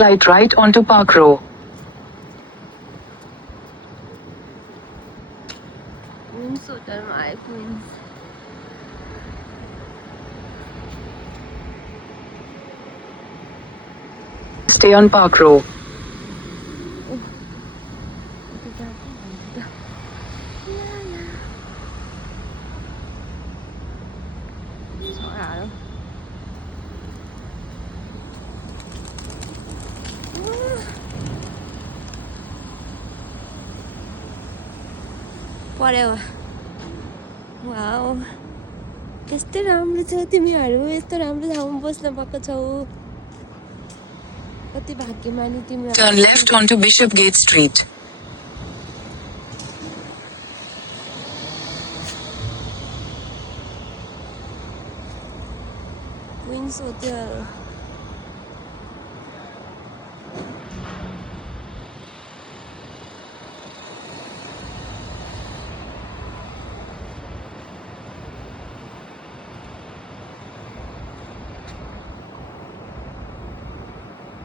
light right onto Park Row. Queens Hotel માં Queens. Stay on Park Row. पऱ्यो wow यस्तो राम्रो छ तिमीहरू यस्तो राम्रो ठाउँमा बस्न पाएको छौ कति भाग्यमानी तिमीहरू Turn left onto Bishopgate Street. Queen's hotel